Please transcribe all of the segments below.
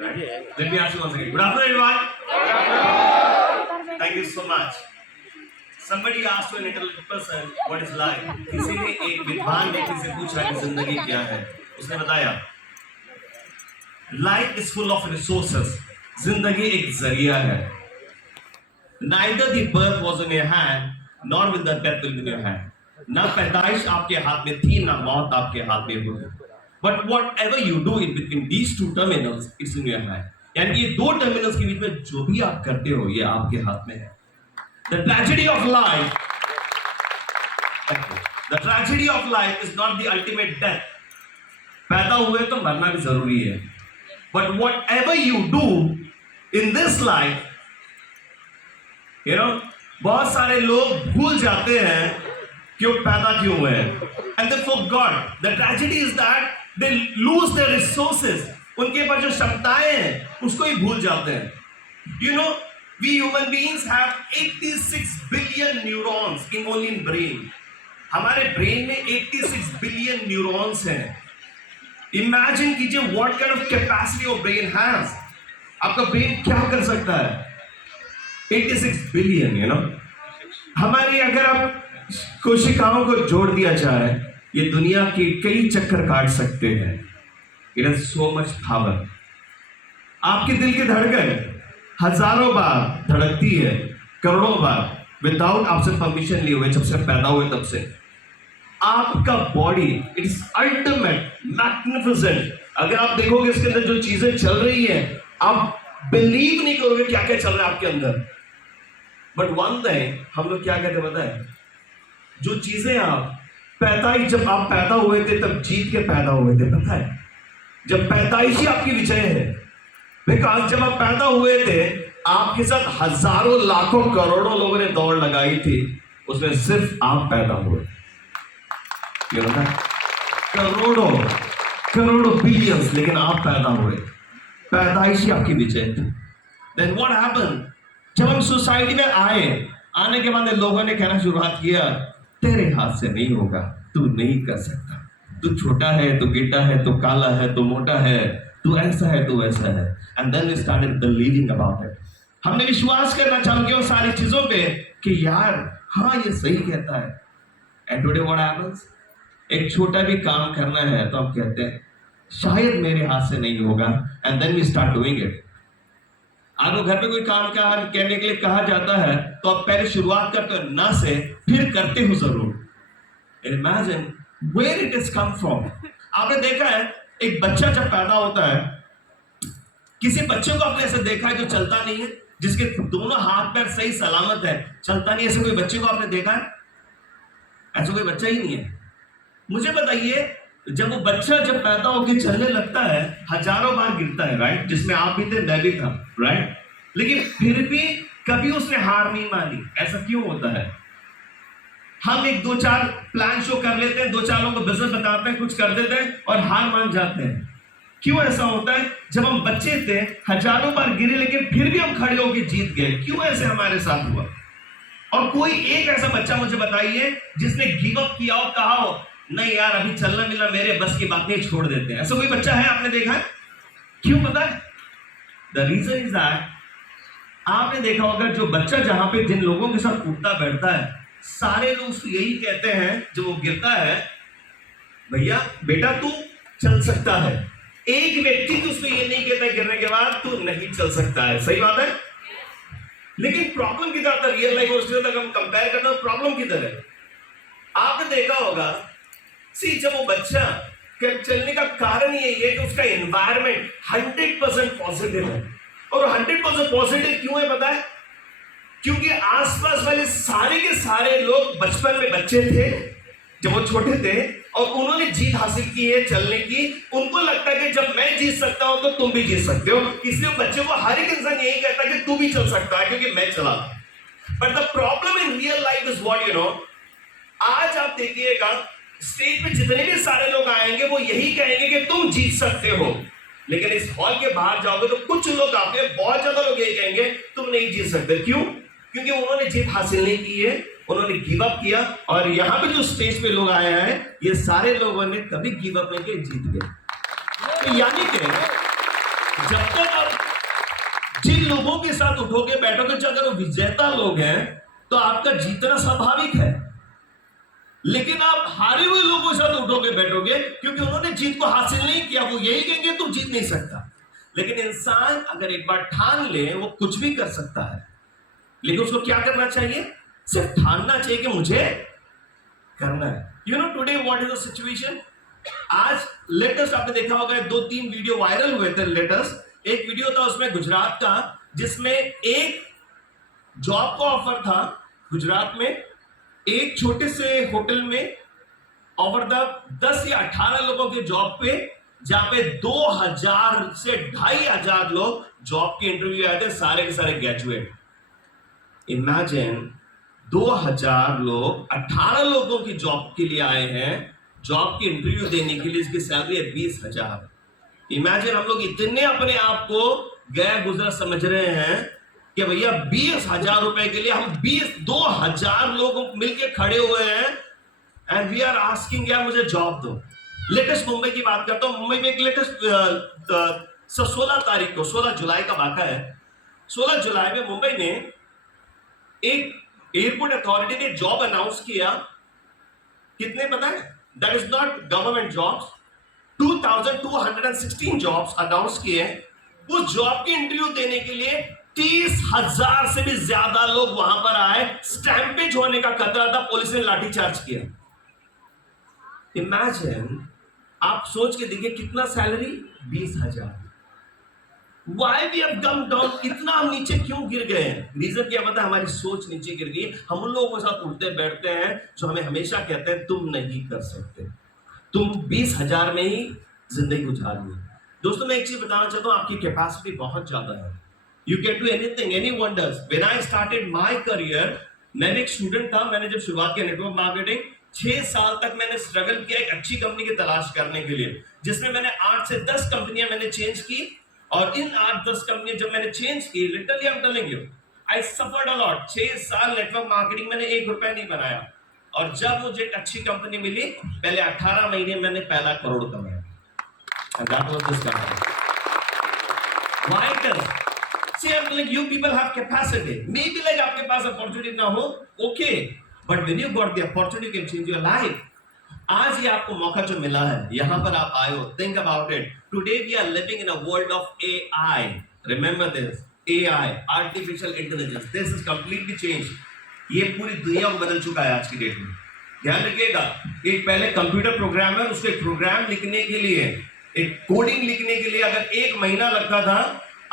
right? Let me ask you once again. Good afternoon, everyone. Thank you so much. Somebody asked to an intelligent person, what is life? किसी ने एक विद्वान व्यक्ति से पूछा कि जिंदगी क्या है? उसने बताया, life is full of resources. जिंदगी एक जरिया है. Neither the birth was in your hand, nor will the death will be in your hand. ना पैदाइश आपके हाथ में थी, ना मौत आपके हाथ में हुई. But whatever you do in between these two terminals, it's in your hand. यानी कि ये दो टर्मिनल्स के बीच में जो भी आप करते हो, ये आपके हाथ में है. The tragedy of life, the tragedy of life is not the ultimate death. पैदा हुए तो मरना भी जरूरी है. But whatever you do in this life, you know, बहुत सारे लोग भूल जाते हैं कि वो पैदा क्यों हुए हैं. And they forgot. The tragedy is that they lose their resources. उनके पास जो क्षमताएं हैं उसको ही भूल जाते हैं. You know, we human beings have 86 billion neurons in only in brain. हमारे ब्रेन में 86 बिलियन न्यूरॉन्स हैं. इमेजिन कीजिए what kind of capacity your brain has. आपका ब्रेन क्या कर सकता है? 86 बिलियन, you know. हमारी अगर आप कोशिकाओं को जोड़ दिया जाए, ये दुनिया के कई चक्कर काट सकते हैं. It has so much power. आपके दिल की धड़कन हजारों बार धड़कती है, करोड़ों बार, विदाउट आपसे परमिशन लिए हुए, जब से पैदा हुए तब से. आपका बॉडी इट्स अल्टीमेट मैग्निफिसेंट. अगर आप देखोगे इसके अंदर जो चीजें चल रही है, आप बिलीव नहीं करोगे क्या क्या चल रहा है आपके अंदर. बट वन थिंग हम लोग क्या कहते पता है, जो चीजें आप जब आप पैदा हुए थे तब जीत के पैदा हुए थे, पता है. जब पैदाइश ही आपकी विजय है. बिकॉज जब आप पैदा हुए थे आपके साथ हजारों लाखों करोड़ों लोगों ने दौड़ लगाई थी, उसमें सिर्फ आप पैदा हुए. ये होता है करोड़ों करोड़ों बिलियंस, लेकिन आप पैदा हुए. पैदाइश ही आपकी विजय थी. देन व्हाट हैपेंड, जब हम सोसाइटी में आने के बाद लोगों ने कहना शुरुआत किया, तेरे हाथ से नहीं होगा, तू नहीं कर सकता, तू छोटा है, तू गिट्टा है, तू काला है, तू मोटा है, तू ऐसा है, तू वैसा है. And then we started believing about it. हमने विश्वास करना चालू किया उन सारी चीजों पे कि यार हाँ ये सही कहता है. एंड टुडे व्हाट हैपेंस, एक छोटा भी काम करना है तो हम कहते हैं शायद मेरे हाथ से नहीं होगा. And then we start doing it. आपको घर पे कोई काम करने के लिए कहा जाता है तो आप पहले शुरुआत करते हो ना से, फिर करते हो जरूर. Imagine where it is come from. आपने देखा है एक बच्चा जब पैदा होता है, किसी बच्चे को आपने ऐसे देखा है जो चलता नहीं है, जिसके दोनों हाथ पैर सही सलामत है, चलता नहीं, ऐसे कोई बच्चे को आपने देखा है? ऐसा कोई बच्चा ही नहीं है. मुझे बताइए, जब वो बच्चा जब पैदा होकर चलने लगता है, हजारों बार गिरता है, राइट, जिसमें आप भी थे, मैं भी था, राइट, लेकिन फिर भी कभी उसने हार नहीं मानी. ऐसा क्यों होता है? हम एक दो चार प्लान शो कर लेते हैं, दो चार लोगों को बिजनेस बताते हैं, कुछ कर देते हैं और हार मान जाते हैं. क्यों ऐसा होता है? जब हम बच्चे थे हजारों बार गिरे, लेकिन फिर भी हम खड़े होकर जीत गए. क्यों ऐसे हमारे साथ हुआ? और कोई एक ऐसा बच्चा मुझे बताइए जिसने गिव अप किया हो, कहा हो नहीं यार अभी चलना मिलना मेरे बस की बात नहीं, छोड़ देते हैं. ऐसा कोई बच्चा है आपने देखा है? क्यों पता है? द रीजन इज दैट, आपने देखा होगा जो बच्चा जहां पे जिन लोगों के साथ उठता बैठता है, सारे लोग उसको यही कहते हैं जब वो गिरता है, भैया बेटा तू चल सकता है. एक व्यक्ति तो उसको ये नहीं कहता गिरने के बाद तू नहीं चल सकता है. सही बात है. लेकिन प्रॉब्लम किधर था? रियल लाइफ और उसके साथ हम कंपेयर करना, प्रॉब्लम किधर है? आपने देखा होगा जब वो बच्चा चलने का कारण यही है कि उसका एनवायरमेंट 100% पॉजिटिव है. और 100% पॉजिटिव क्यों है पता है? क्योंकि आसपास वाले सारे के सारे लोग बचपन में बच्चे थे जब वो छोटे थे और उन्होंने जीत हासिल की है चलने की. उनको लगता है कि जब मैं जीत सकता हूं तो तुम भी जीत सकते हो, इसलिए बच्चे को हर एक इंसान यही कहता है कि तू भी चल सकता है क्योंकि मैं चला. But the problem in real life is what you know, आज आप देखिएगा स्टेज पे जितने भी सारे लोग आएंगे वो यही कहेंगे कि तुम जीत सकते हो, लेकिन इस हॉल के बाहर जाओगे तो कुछ लोग आपके, बहुत ज्यादा लोग यही कहेंगे तुम नहीं जीत सकते. क्यों? क्योंकि उन्होंने जीत हासिल नहीं की है, उन्होंने गिव अप किया. और यहां पे जो स्टेज पे लोग आए हैं, ये सारे लोगों ने कभी गिव अप नहीं किया, जीत गए. तो यानी कि जब तक आप जिन लोगों के साथ उठोगे बैठोगे, अगर वो विजेता लोग हैं तो आपका जीतना स्वाभाविक है, लेकिन आप हारे हुए लोगों के साथ उठोगे बैठोगे क्योंकि उन्होंने जीत को हासिल नहीं किया, वो यही कहेंगे तुम जीत नहीं सकता। लेकिन इंसान अगर एक बार ठान ले वो कुछ भी कर सकता है, लेकिन उसको क्या करना चाहिए? सिर्फ ठानना चाहिए कि मुझे करना है। You know today what is the situation? आज लेटेस्ट आपने देखा होगा 2-3 वीडियो वायरल हुए थे। लेटेस्ट एक वीडियो था उसमें गुजरात का, जिसमें एक जॉब का ऑफर था गुजरात में, एक छोटे से होटल में ओवर द 10 या 18 लोगों के जॉब पे, जहां पे 2000 से 2500 लोग जॉब के इंटरव्यू आए थे, सारे के सारे ग्रेजुएट। इमेजिन 2000 लोग 18 लोगों की जॉब के लिए आए हैं, जॉब की इंटरव्यू देने के लिए, इसकी सैलरी है 20,000। इमेजिन हम लोग इतने अपने आप को गैर गुजरा समझ रहे हैं कि भैया 20,000 रुपए के लिए हम 2000 लोग मिलके खड़े हुए हैं एंड वी आर आस्किंग यार मुझे जॉब दो। लेटेस्ट मुंबई की बात करता हूं। मुंबई में एक लेटेस्ट 16 तारीख को, 16 जुलाई का वाक़ा है। 16 जुलाई में मुंबई में एक एयरपोर्ट अथॉरिटी ने जॉब अनाउंस किया। कितने पता है? That is not government jobs, 2216 jobs announce किए। उस जॉब की इंटरव्यू देने के लिए 30,000 से भी ज्यादा लोग वहां पर आए। स्टैंपेज होने का खतरा था, पुलिस ने लाठीचार्ज किया। इमेजिन, आप सोच के देखिए कितना salary, 20,000। Why we have come down? इतना हम नीचे क्यों गिर गए हैं? रीजन क्या पता? हमारी सोच नीचे गिर गई। हम उन लोगों के साथ उठते बैठते हैं जो हमें हमेशा कहते हैं तुम नहीं कर सकते, तुम 20,000 में ही जिंदगी गुजार लो। दोस्तों मैं एक चीज बताना चाहता हूं, आपकी कैपेसिटी बहुत ज्यादा है। You can do anything, any wonders. When I started my career, मैं एक स्टूडेंट था। मैंने जब शुरुआत किया नेटवर्क मार्केटिंग, 6 साल तक मैंने स्ट्रगल किया एक अच्छी कंपनी की तलाश करने के लिए, जिसमें मैंने 8 से 10 कंपनियां मैंने चेंज की। और इन 8-10 कंपनियां जब मैंने चेंज की, literally I am telling you, I suffered a lot. 6 साल नेटवर्क मार्केटिंग मैंने 1 रुपया नहीं बनाया। और जब मुझे एक अच्छी कंपनी मिली, पहले 18 महीने मैंने पहला करोड़ कमाया। And that was this company. Why does? See, I'm telling you, people have capacity. Maybe like आपके पास opportunity ना हो, okay, but when you got the opportunity, you can change your life. आज ये आपको मौका जो मिला है, यहां पर आप आए हो, think about it. Today we are living in a world of AI. Remember this, AI, artificial intelligence. This is completely changed. ये पूरी दुनिया को बदल चुका है आज की डेट में। ध्यान रखिएगा, एक पहले कंप्यूटर प्रोग्रामर, उसको एक प्रोग्राम लिखने के लिए, एक कोडिंग लिखने के लिए अगर 1 महीना लगता था,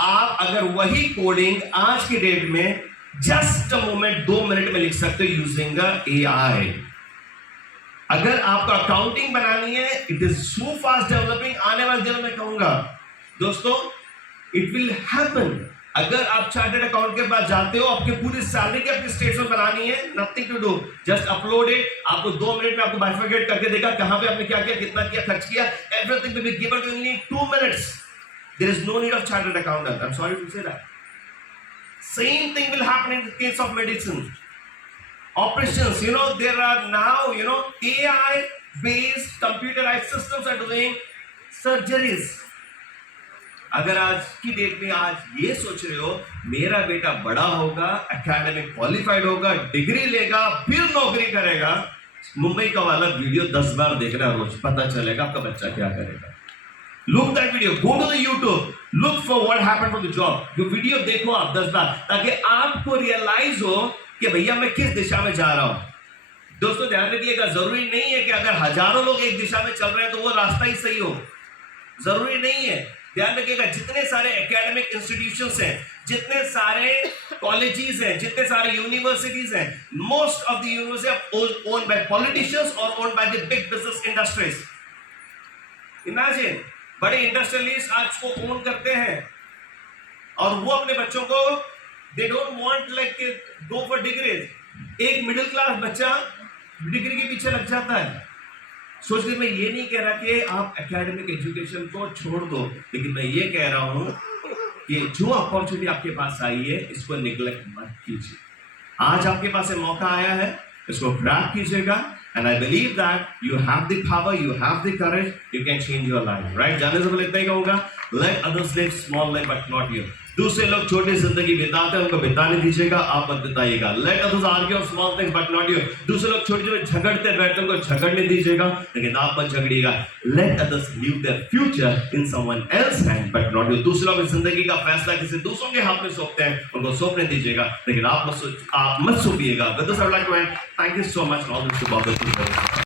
आप अगर वही कोडिंग आज की डेट में जस्ट अ मोमेंट 2 मिनट में लिख सकते हो यूजिंग AI। अगर आपको अकाउंटिंग बनानी है, it is so fast developing. आने वाले दिनों में कहूंगा दोस्तों, इट विल हैपन। अगर आप चार्टर्ड अकाउंट के पास जाते हो, आपके पूरी सैलरी की अपनी स्टेटमेंट बनानी है, nothing to do, just upload it. आपको 2 मिनट में आपको बाइफरकेट करके देगा कहां पे आपने क्या किया, कितना किया, खर्च किया, everything will be given to only 2 minutes. There is no need of chartered accountant. I am sorry to say that. Same thing will happen in the case of medicine operations. You know, there are now, you know, AI based computerized systems are doing surgeries. अगर आज की date में आज ये सोच रहे हो मेरा बेटा बड़ा होगा, एकेडमिक क्वालिफाइड होगा, डिग्री लेगा, फिर नौकरी करेगा, मुंबई का वाला वीडियो 10 बार देखना रोज, पता चलेगा आपका बच्चा क्या करेगा। Look that video, go to the YouTube, look for what happened for the job. जो वीडियो देखो आप 10 बार, ताकि आपको रियलाइज हो कि भैया मैं किस दिशा में जा रहा हूं। दोस्तों ध्यान रखिएगा, जरूरी नहीं है कि अगर हजारों लोग एक दिशा में चल रहे हैं तो वो रास्ता ही सही हो, जरूरी नहीं है। ध्यान रखिएगा, जितने सारे एकेडमिक इंस्टीट्यूशंस हैं, जितने सारे कॉलेजेस हैं, जितने सारे यूनिवर्सिटीज हैं, most of the university are owned by politicians और owned by the big business industries. Imagine, बड़े इंडस्ट्रियलिस्ट आज को ओन करते हैं और वो अपने बच्चों को they don't want like go for degrees. एक मिडिल क्लास बच्चा डिग्री के पीछे लग जाता है। सोचिए, मैं ये नहीं कह रहा कि आप एकेडमिक एजुकेशन को छोड़ दो, लेकिन मैं ये कह रहा हूं कि जो अपॉर्चुनिटी आपके पास आई है इसको निगलेक्ट मत कीजिए। आज आपके पास एक मौका आया है, इसको ग्रैब कीजिएगा And I believe that you have the power, you have the courage, you can change your life. Right? जाने से पहले इतना ही कहूँगा, let others live small life but not you. दूसरे लोग छोटी जिंदगी बिताते हैं, उनको बिताने दीजिएगा, आप मत बिताइएगा. Let others argue on small things but not you. दूसरे लोग छोटे छोटे झगड़ते बैठते हैं, उनको झगड़ने दीजिएगा, लेकिन आप मत झगड़िएगा. Let others live their future in someone else's hand but not you. दूसरे लोग जिंदगी का फैसला किसी दूसरों के हाथ में सौंपते हैं, उनको सौंपने दीजिएगा, लेकिन आप मत सौंपिएगा. With this I would like to end. Thank you so much and all this to Bob.